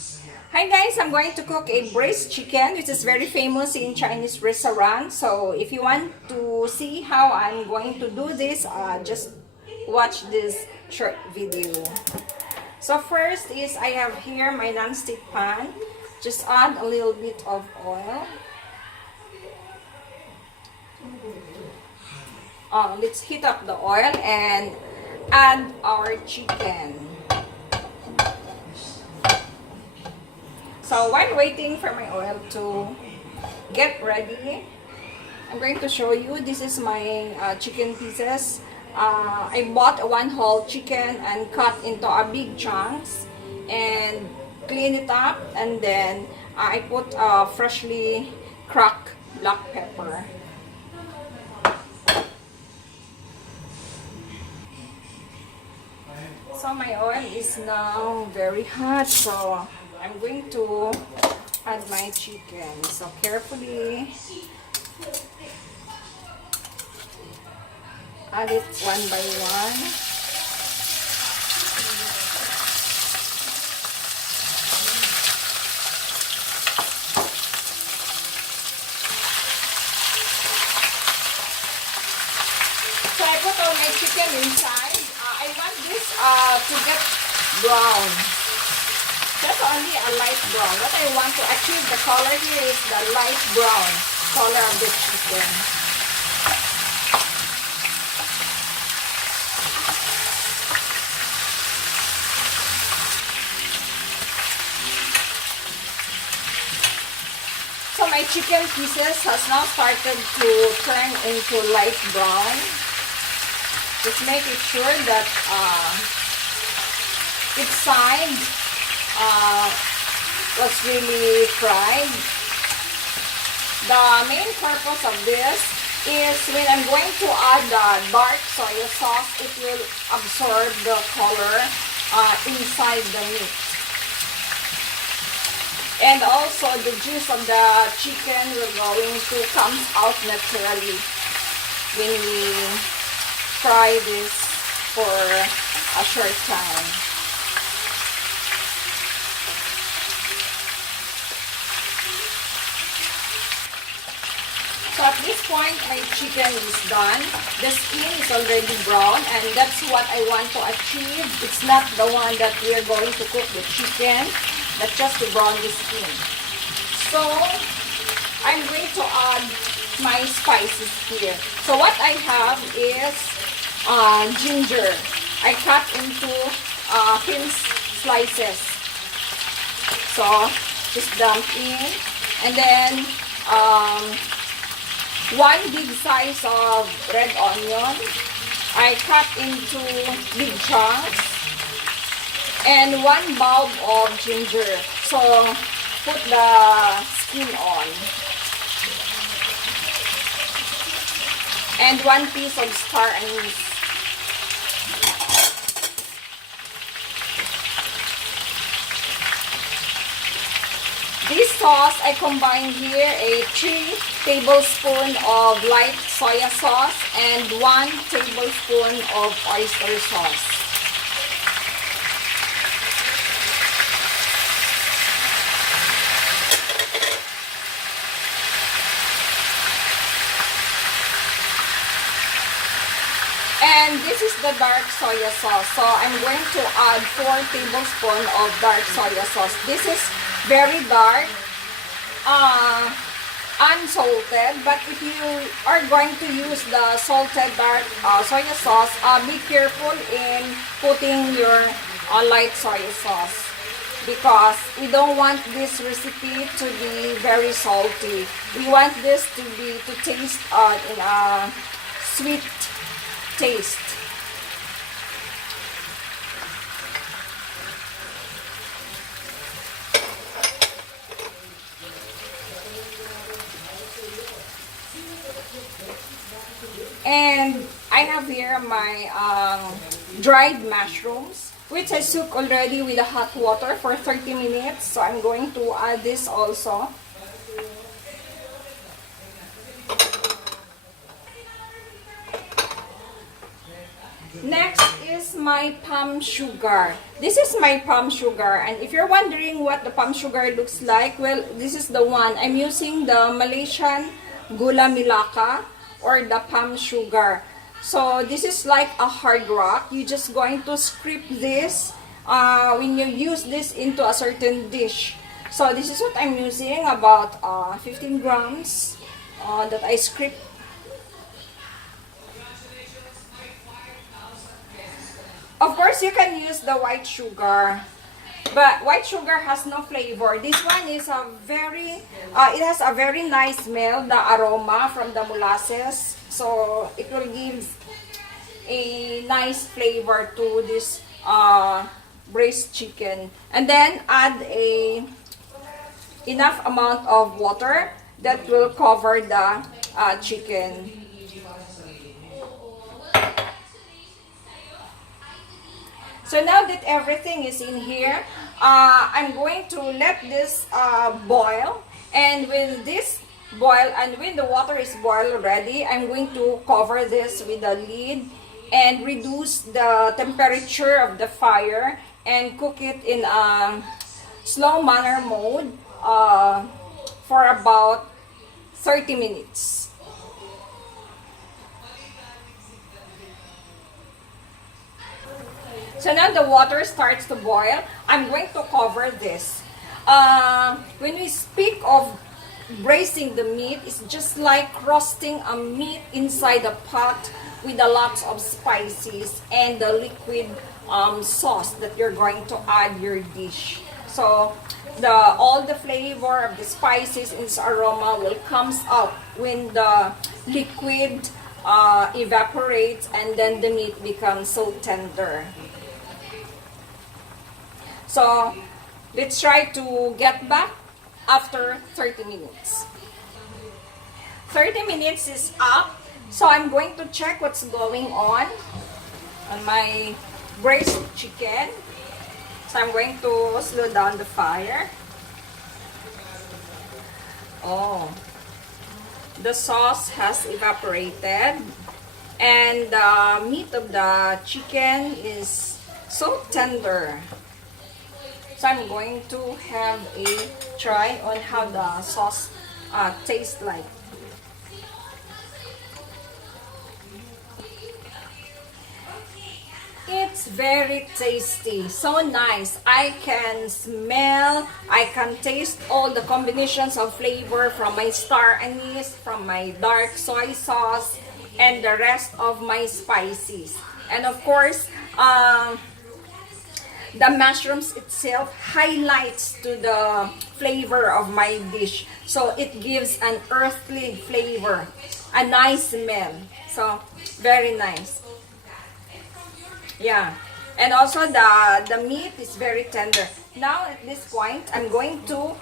Hi guys, I'm going to cook a braised chicken which is very famous in Chinese restaurant. So if you want to see how I'm going to do this, just watch this short video. So first is I have here my non-stick pan. Just add a little bit of oil. Let's heat up the oil and add our chicken. So while waiting for my oil to get ready, I'm going to show you, this is my chicken pieces. I bought one whole chicken and cut into a big chunks and clean it up, and then I put freshly cracked black pepper. So my oil is now very hot, so I'm going to add my chicken. So carefully add it one by one. So I put all my chicken inside. I want this to get brown. Just only a light brown. What I want to achieve the color here is the light brown color of the chicken. So my chicken pieces has now started to turn into light brown. Just make it sure that its side was really fried. The main purpose of this is when I'm going to add the dark soy sauce, it will absorb the color inside the meat. And also the juice of the chicken will going to come out naturally when we fry this for a short time. So at this point, my chicken is done. The skin is already brown, and that's what I want to achieve. It's not the one that we are going to cook the chicken, but just to brown the skin. So I'm going to add my spices here. So what I have is ginger. I cut into thin slices. So just dump in, and then one big size of red onion, I cut into big chunks, and one bulb of ginger. So put the skin on, and one piece of star anise. This sauce, I combine here a 3 tablespoons of light soy sauce and 1 tablespoon of oyster sauce. And this is the dark soy sauce. So I'm going to add 4 tablespoons of dark soy sauce. This is very dark, unsalted, but if you are going to use the salted dark soy sauce, be careful in putting your light soy sauce, because we don't want this recipe to be very salty. We want this to taste in a sweet taste. And I have here my dried mushrooms, which I soak already with the hot water for 30 minutes. So I'm going to add this also. Next is my palm sugar. This is my palm sugar, and if you're wondering what the palm sugar looks like, well, this is the one. I'm using the Malaysian Gula Melaka or the palm sugar. So this is like a hard rock. You're just going to scrape this when you use this into a certain dish. So this is what I'm using, about 15 grams that I scrape. Of course, you can use the white sugar, but white sugar has no flavor. This one is a very, it has a very nice smell, the aroma from the molasses. So it will give a nice flavor to this braised chicken. And then add a enough amount of water that will cover the chicken. So now that everything is in here, I'm going to let this boil. And when this boil, and when the water is boiled already, I'm going to cover this with a lid and reduce the temperature of the fire and cook it in a slow manner mode for about 30 minutes. So now the water starts to boil. I'm going to cover this. When we speak of braising the meat, it's just like roasting a meat inside a pot with a lot of spices and the liquid sauce that you're going to add your dish. So all the flavor of the spices and its aroma will comes out when the liquid evaporates, and then the meat becomes so tender. So let's try to get back after 30 minutes. 30 minutes is up, so I'm going to check what's going on my braised chicken. So I'm going to slow down the fire. Oh, the sauce has evaporated, and the meat of the chicken is so tender. So I'm going to have a try on how the sauce tastes like. It's very tasty, so nice. I can smell, I can taste all the combinations of flavor from my star anise, from my dark soy sauce, and the rest of my spices. And of course, the mushrooms itself highlights to the flavor of my dish. So it gives an earthly flavor, a nice smell. So very nice. Yeah. And also the meat is very tender. Now at this point, I'm going to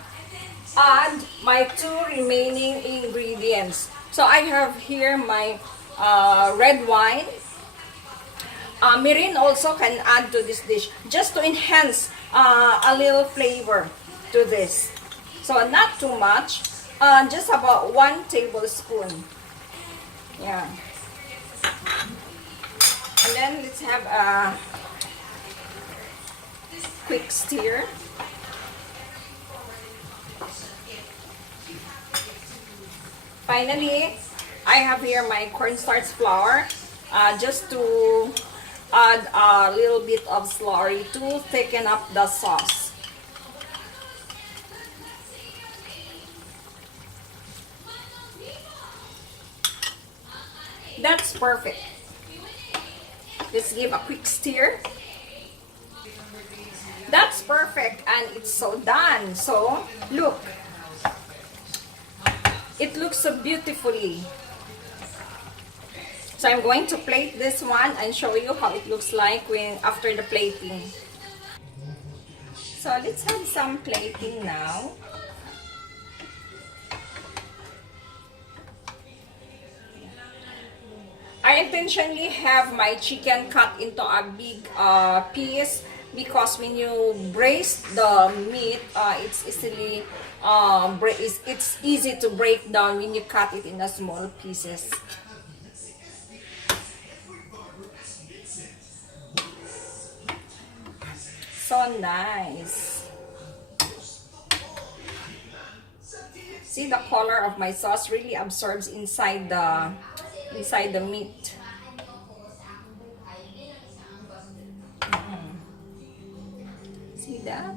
add my two remaining ingredients. So I have here my red wine. Mirin also can add to this dish just to enhance a little flavor to this. So not too much, just about 1 tablespoon. Yeah. And then let's have a quick stir. Finally, I have here my cornstarch flour, just to add a little bit of slurry to thicken up the sauce. That's perfect. Let's give a quick stir. That's perfect, and it's so done. So look, it looks so beautifully. So I'm going to plate this one and show you how it looks like after the plating. So let's have some plating now. I intentionally have my chicken cut into a big piece, because when you braise the meat, it's easy to break down when you cut it in a small pieces. So nice. See, the color of my sauce really absorbs inside the meat. See that?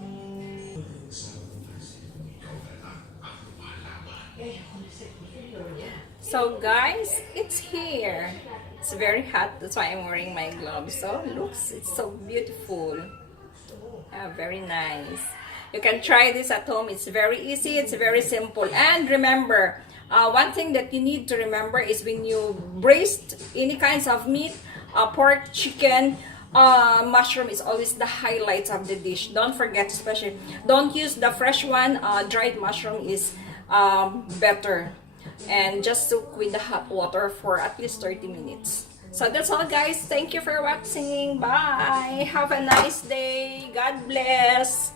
So guys, it's here. It's very hot, that's why I'm wearing my gloves. So looks, it's so beautiful. Very nice. You can try this at home. It's very easy, it's very simple. And remember, one thing that you need to remember is when you braised any kinds of meat, pork, chicken, mushroom is always the highlights of the dish. Don't forget, especially, don't use the fresh one. Dried mushroom is better. And just soak with the hot water for at least 30 minutes. So that's all, guys. Thank you for watching. Bye. Have a nice day. God bless.